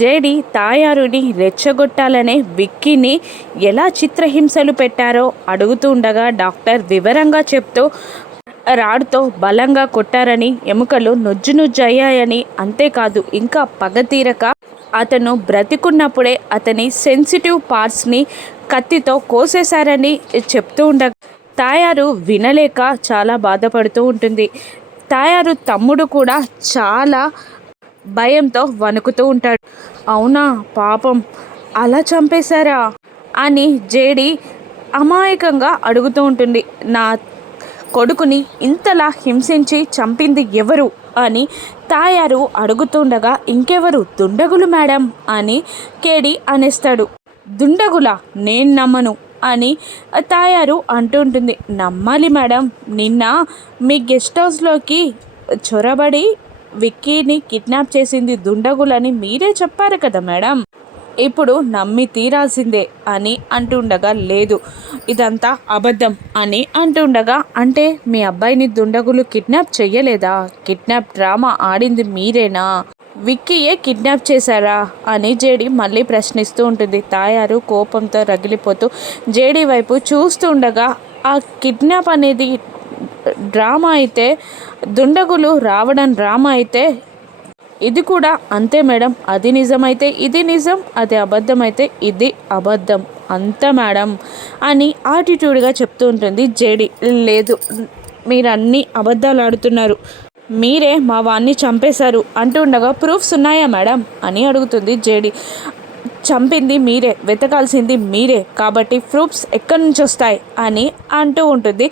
JD తాయారుని రెచ్చగొట్టాలనే విక్కీని ఎలా చిత్రహింసలు పెట్టారో అడుగుతూ ఉండగా డాక్టర్ వివరంగా చెప్తూ రాడ్తో బలంగా కొట్టారని, ఎముకలు నుజ్జునుజ్జయ్యాయని, అంతేకాదు ఇంకా పగ తీరక అతను బ్రతికున్నప్పుడే అతని సెన్సిటివ్ పార్ట్స్ని కత్తితో కోసేశారని చెప్తూ ఉండగా తాయారు వినలేక చాలా బాధపడుతూ ఉంటుంది. తాయారు తమ్ముడు కూడా చాలా భయంతో వణుకుతూ ఉంటాడు. అవునా పాపం, అలా చంపేశారా అని జేడి అమాయకంగా అడుగుతూ ఉంటుంది. నా కొడుకుని ఇంతలా హింసించి చంపింది ఎవరు అని తాయారు అడుగుతుండగా, ఇంకెవరు, దుండగులు మేడం అని కేడి అనేస్తాడు. దుండగులా? నేను నమ్మను అని తాయారు అంటుంటుంది. నమ్మాలి మేడం, నిన్న మీ గెస్ట్ హౌస్లోకి చొరబడి విక్కీని కిడ్నాప్ చేసింది దుండగులని మీరే చెప్పారు కదా మేడం, ఇప్పుడు నమ్మి తీరాల్సిందే అని అంటుండగా, లేదు ఇదంతా అబద్ధం అని అంటుండగా, అంటే మీ అబ్బాయిని దుండగులు కిడ్నాప్ చెయ్యలేదా? కిడ్నాప్ డ్రామా ఆడింది మీరేనా? విక్కీయే కిడ్నాప్ చేశారా అని జేడి మళ్ళీ ప్రశ్నిస్తూ ఉంటుంది. తాయారు కోపంతో రగిలిపోతూ జేడి వైపు చూస్తూ ఉండగా, ఆ కిడ్నాప్ అనేది డ్రామా అయితే, దుండగులు రావడం డ్రామా అయితే ఇది కూడా అంతే మేడం. అది నిజమైతే ఇది నిజం, అది అబద్ధమైతే ఇది అబద్ధం అంతే మేడం అని యాటిట్యూడ్గా చెప్తూ ఉంటుంది జేడి. లేదు, మీరు అన్నీ అబద్ధాలు ఆడుతున్నారు, మీరే మా వాణ్ణి చంపేశారు అంటుండగా, ప్రూఫ్స్ ఉన్నాయా మేడం అని అడుగుతుంది జేడి. చంపింది మీరే, వెతకాల్సింది మీరే, కాబట్టి ప్రూఫ్స్ ఎక్కడి నుంచి వస్తాయి అని అంటూ ఉంటుంది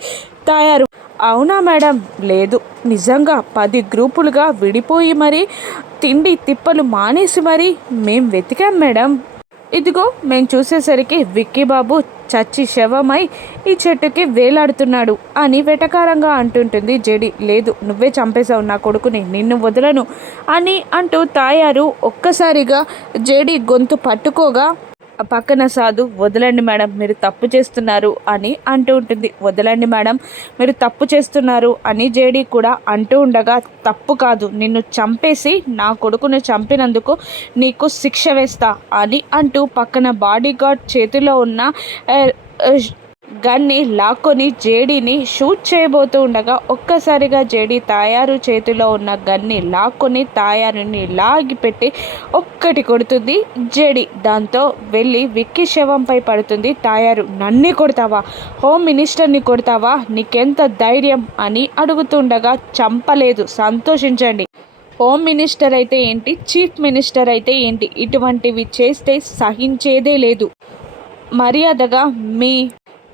తాయారు. అవునా మేడం? లేదు, నిజంగా 10 గ్రూపులుగా విడిపోయి మరీ తిండి తిప్పలు మానేసి మరీ మేం వెతికాం మేడం. ఇదిగో మేము చూసేసరికి విక్కీ బాబు చచ్చి శవమై ఈ చెట్టుకి వేలాడుతున్నాడు అని వెటకారంగా అంటుంటుంది జేడి. లేదు, నువ్వే చంపేశావు నా కొడుకుని, నిన్ను వదలను అని అంటూ తాయారు ఒక్కసారిగా జేడి గొంతు పట్టుకోగా, పక్కన సాధు, వదలండి మేడం, మీరు తప్పు చేస్తున్నారు అని అంటూ ఉంటుంది. వదలండి మేడం, మీరు తప్పు చేస్తున్నారు అని జేడి కూడా అంటూ ఉండగా, తప్పు కాదు, నిన్ను చంపేసి నా కొడుకును చంపినందుకు నీకు శిక్ష వేస్తా అని అంటూ పక్కన బాడీగార్డ్ చేతిలో ఉన్న గన్ని లాక్కొని జేడీని షూట్ చేయబోతూ ఉండగా, ఒక్కసారిగా జేడీ తాయారు చేతిలో ఉన్న గన్ని లాక్కొని తాయారుని లాగిపెట్టి ఒక్కటి కొడుతుంది జేడీ. దాంతో వెళ్ళి విక్కీ శవంపై పడుతుంది తాయారు. నన్నే కొడతావా? హోమ్ మినిస్టర్ని కొడతావా? నీకెంత ధైర్యం అని అడుగుతుండగా, చంపలేదు, సంతోషించండి. హోమ్ మినిస్టర్ అయితే ఏంటి, చీఫ్ మినిస్టర్ అయితే ఏంటి, ఇటువంటివి చేస్తే సహించేదే లేదు. మర్యాదగా మీ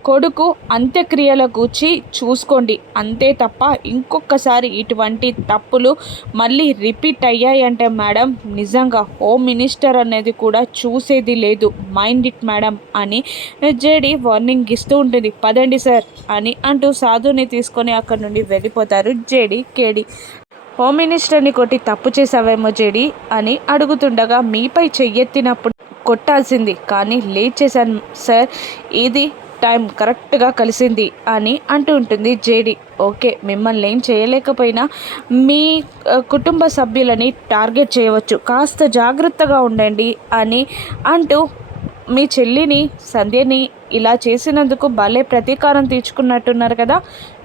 కొడుకు అంత్యక్రియల గూర్చి చూసుకోండి, అంతే తప్ప ఇంకొకసారి ఇటువంటి తప్పులు మళ్ళీ రిపీట్ అయ్యాయంటే మేడం, నిజంగా హోమ్ మినిస్టర్ అనేది కూడా చూసేది లేదు, మైండ్ ఇట్ మేడం అని జేడి వార్నింగ్ ఇస్తూ ఉంటుంది. పదండి సార్ అని అంటూ సాధుని తీసుకొని అక్కడి నుండి వెళ్ళిపోతారు జేడి కేడి. హోమ్ మినిస్టర్ని కొట్టి తప్పు చేసావేమో జేడి అని అడుగుతుండగా, మీపై చెయ్యెత్తినప్పుడు కొట్టాల్సింది, కానీ లేట్ చేశాను సార్, ఇది టైం కరెక్ట్గా కలిసింది అని అంటూ ఉంటుంది జేడి. ఓకే, మిమ్మల్ని ఏం చేయలేకపోయినా మీ కుటుంబ సభ్యులని టార్గెట్ చేయవచ్చు, కాస్త జాగ్రత్తగా ఉండండి అని అంటూ, మీ చెల్లిని సంధ్యని ఇలా చేసినందుకు భలే ప్రతీకారం తీర్చుకున్నట్టున్నారు కదా,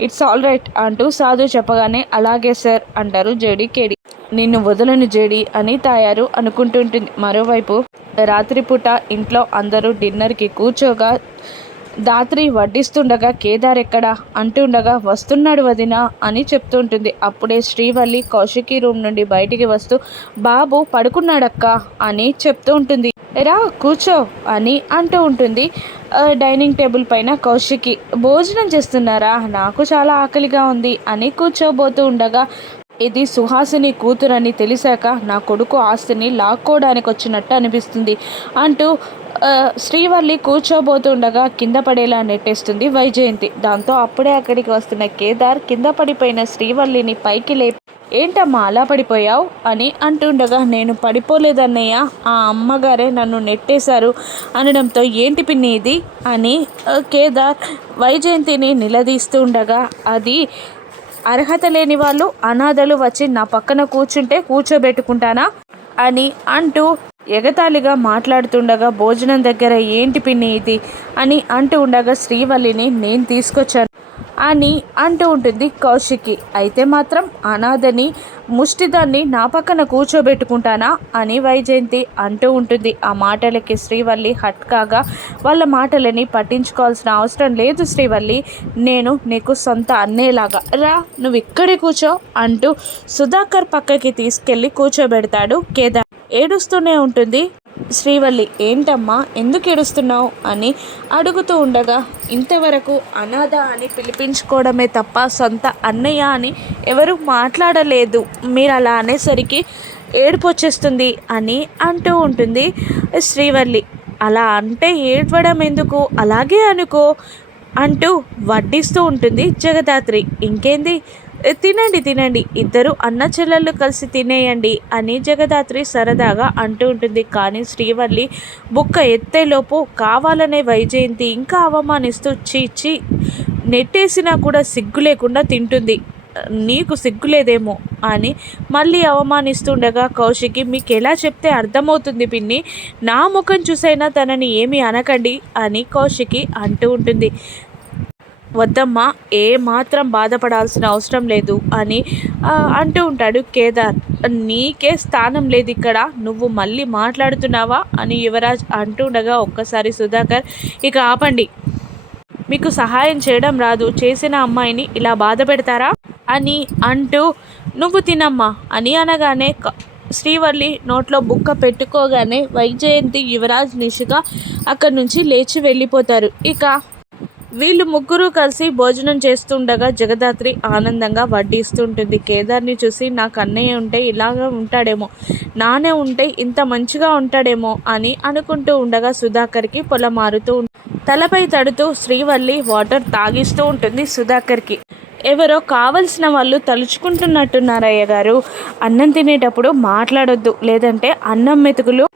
ఇట్స్ ఆల్ రైట్ అంటూ సాధు చెప్పగానే, అలాగే సార్ అంటారు జేడి కేడి. నిన్ను వదలను జేడి అని తాయారు అనుకుంటుంటుంది. మరోవైపు రాత్రిపూట ఇంట్లో అందరూ డిన్నర్కి కూర్చోగా, దాత్రి వడ్డిస్తుండగా, కేదార్ ఎక్కడా అంటుండగా, వస్తున్నాడు వదినా అని చెప్తుంటుంది. అప్పుడే శ్రీవల్లి కౌశికి రూమ్ నుండి బయటికి వస్తూ, బాబు పడుకున్నాడక్క అని చెప్తూ ఉంటుంది. రా కూర్చో అని అంటూ ఉంటుంది. డైనింగ్ టేబుల్ పైన కౌశికి, భోజనం చేస్తున్నారా? నాకు చాలా ఆకలిగా ఉంది అని కూర్చోబోతూ ఉండగా, ఇది సుహాసిని కూతురని తెలిసాక నా కొడుకు ఆస్తిని లాక్కోవడానికి వచ్చినట్టు అనిపిస్తుంది అంటూ శ్రీవల్లి కూర్చోబోతుండగా కింద పడేలా నెట్టేస్తుంది వైజయంతి. దాంతో అప్పుడే అక్కడికి వస్తున్న కేదార్ కింద పడిపోయిన శ్రీవల్లిని పైకి లేపి, ఏంటమ్మా అలా పడిపోయావు అని అంటుండగా, నేను పడిపోలేదన్నయ్య, ఆ అమ్మగారే నన్ను నెట్టేశారు అనడంతో, ఏంటి పిన్ని ఇది అని కేదార్ వైజయంతిని నిలదీస్తూ ఉండగా, అది అర్హత లేని వాళ్ళు, అనాథలు వచ్చి నా పక్కన కూర్చుంటే కూర్చోబెట్టుకుంటానా? అని అంటూ ఎగతాళిగా మాట్లాడుతుండగా భోజనం దగ్గర ఏంటి పిన్ని ఇది అని అంటూ ఉండగా శ్రీవల్లిని నేను తీసుకొచ్చాను అని అంటూ ఉంటుంది కౌశికి. అయితే మాత్రం అనాథని ముష్టిదాన్ని నా పక్కన కూర్చోబెట్టుకుంటానా అని వైజయంతి అంటూ ఉంటుంది. ఆ మాటలకి శ్రీవల్లి హట్ కాగా వాళ్ళ మాటలని పట్టించుకోవాల్సిన అవసరం లేదు శ్రీవల్లి, నేను నీకు సొంత అన్నేలాగా రా, నువ్వు ఇక్కడే కూర్చో అంటూ సుధాకర్ పక్కకి తీసుకెళ్ళి కూర్చోబెడతాడు కేదార్. ఏడుస్తూనే ఉంటుంది శ్రీవల్లి. ఏంటమ్మా ఎందుకు ఏడుస్తున్నావు అని అడుగుతూ ఉండగా ఇంతవరకు అనాథ అని పిలిపించుకోవడమే తప్ప సొంత అన్నయ్య అని ఎవరు మాట్లాడలేదు, మీరు అలా అనేసరికి ఏడుపు వచ్చేస్తుంది అని అంటూ ఉంటుంది శ్రీవల్లి. అలా అంటే ఏడవడం ఎందుకు, అలాగే అనుకో అంటూ వడ్డిస్తూ ఉంటుంది జగదాత్రి. ఇంకేంది, తినండి తినండి, ఇద్దరు అన్న చెల్లెళ్ళు కలిసి తినేయండి అని జగదాత్రి సరదాగా అంటూ ఉంటుంది. కానీ శ్రీవల్లి బుక్క ఎత్తేలోపు కావాలనే వైజయంతి ఇంకా అవమానిస్తూ చీచి నెట్టేసినా కూడా సిగ్గు లేకుండా తింటుంది. నీకు సిగ్గులేదేమో అని మళ్ళీ అవమానిస్తుండగా కౌశికి, మీకు ఎలా చెప్తే అర్థమవుతుంది పిన్ని, నా ముఖం చూసైనా తనని ఏమీ అనకండి అని కౌశికి అంటూ ఉంటుంది. వద్దమ్మా, ఏ మాత్రం బాధపడాల్సిన అవసరం లేదు అని అంటూ ఉంటాడు కేదార్. నీకే స్థానం లేదు ఇక్కడ, నువ్వు మళ్ళీ మాట్లాడుతున్నావా అని యువరాజ్ అంటుండగా ఒక్కసారి సుధాకర్, ఇక ఆపండి, మీకు సహాయం చేయడం రాదు, చేసిన అమ్మాయిని ఇలా బాధ పెడతారా అని అంటూ నువ్వు తినమ్మా అని అనగానే శ్రీవల్లి నోట్లో బుక్క పెట్టుకోగానే వైజయంతి, యువరాజ్, నిషిక అక్కడి నుంచి లేచి వెళ్ళిపోతారు. ఇక వీళ్ళు ముగ్గురు కలిసి భోజనం చేస్తుండగా జగదాత్రి ఆనందంగా వడ్డిస్తుంటుంది. కేదార్ని చూసి నాకు అన్నయ్య ఉంటే ఇలాగ ఉంటాడేమో, నానే ఉంటే ఇంత మంచిగా ఉంటాడేమో అని అనుకుంటూ ఉండగా సుధాకర్కి పొలమారుతూ తలపై తడుతూ శ్రీవల్లి వాటర్ తాగిస్తూ ఉంటుంది సుధాకర్కి. ఎవరో కావలసిన వాళ్ళు తలుచుకుంటున్నట్టున్నారయ్య గారు, అన్నం తినేటప్పుడు మాట్లాడొద్దు, లేదంటే అన్నం మెతుకులు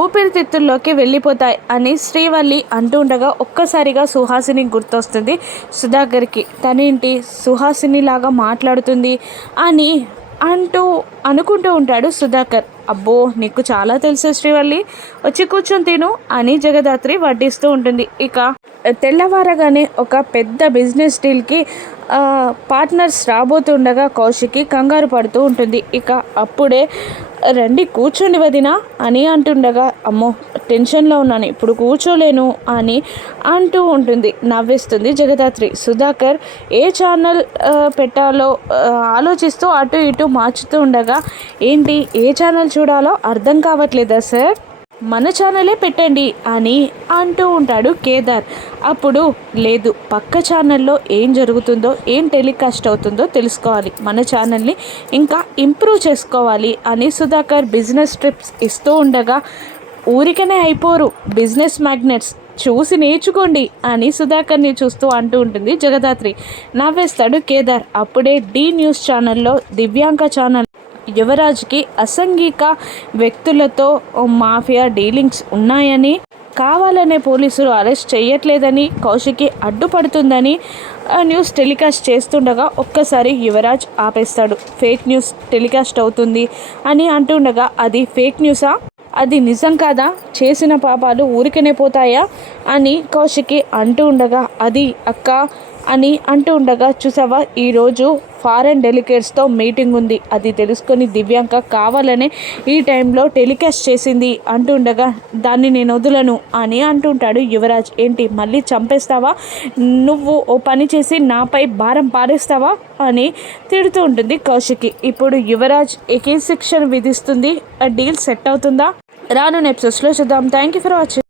ఊపిరితిత్తుల్లోకి వెళ్ళిపోతాయి అని శ్రీవల్లి అంటూ ఉండగా ఒక్కసారిగా సుహాసిని గుర్తొస్తుంది సుధాకర్కి. తనేంటి సుహాసినిలాగా మాట్లాడుతుంది అని అనుకుంటూ ఉంటాడు సుధాకర్. అబ్బో, నీకు చాలా తెలుసు శ్రీవల్లి, వచ్చి కూర్చొని తిను అని జగదాత్రి వడ్డిస్తూ ఉంటుంది. ఇక తెల్లవారగానే ఒక పెద్ద బిజినెస్ డీల్కి పార్ట్నర్స్ రాబోతుండగా కౌశికి కంగారు పడుతూ ఉంటుంది. ఇక అప్పుడే రండి కూర్చోండి వదినా అని అంటుండగా, అమ్మో టెన్షన్లో ఉన్నాను, ఇప్పుడు కూర్చోలేను అని అంటూ ఉంటుంది. నవ్వేస్తుంది జగదాత్రి. సుధాకర్ ఏ ఛానల్ పెట్టాలో ఆలోచిస్తూ అటు ఇటు మార్చుతూ ఉండగా, ఏంటి ఏ ఛానల్ చూడాలో అర్థం కావట్లేదా సార్, మన ఛానలే పెట్టండి అని అంటూ ఉంటాడు కేదార్. అప్పుడు లేదు, పక్క ఛానల్లో ఏం జరుగుతుందో ఏం టెలికాస్ట్ అవుతుందో తెలుసుకోవాలి, మన ఛానల్ని ఇంకా ఇంప్రూవ్ చేసుకోవాలి అని సుధాకర్ బిజినెస్ ట్రిప్స్ ఇస్తూ ఉండగా, ఊరికనే అయిపోరు బిజినెస్ మ్యాగ్నెట్స్, చూసి నేర్చుకోండి అని సుధాకర్ని చూస్తూ అంటూ ఉంటుంది జగదాత్రి. నవ్వేస్తాడు కేదార్. అప్పుడే డి న్యూస్ ఛానల్లో దివ్యాంక ఛానల్ యువరాజ్కి అసంఘిక వ్యక్తులతో మాఫియా డీలింగ్స్ ఉన్నాయని, కావాలనే పోలీసులు అరెస్ట్ చేయట్లేదని, కౌశికి అడ్డుపడుతుందని న్యూస్ టెలికాస్ట్ చేస్తుండగా ఒక్కసారి యువరాజ్ ఆపేస్తాడు. ఫేక్ న్యూస్ టెలికాస్ట్ అవుతుంది అని అంటుండగా, అది ఫేక్ న్యూసా, అది నిజం కాదా, చేసిన పాపాలు ఊరికనే పోతాయా అని కౌశికి అంటూ ఉండగా, అది అక్క అని అంటూ ఉండగా, చూసావా ఈరోజు ఫారెన్ డెలిగేట్స్తో మీటింగ్ ఉంది, అది తెలుసుకొని దివ్యాంక కావాలనే ఈ టైంలో టెలికాస్ట్ చేసింది అంటుండగా, దాన్ని నేను వదులను అని అంటుంటాడు యువరాజ్. ఏంటి మళ్ళీ చంపేస్తావా, నువ్వు ఓ పని చేసి నాపై భారం పారేస్తావా అని తిడుతూ ఉంటుంది కౌశికి. ఇప్పుడు యువరాజ్ ఏకే శిక్షణ విధిస్తుంది, డీల్ సెట్ అవుతుందా రాను ఎపిసోడ్స్లో చూద్దాం. Thank you for watching.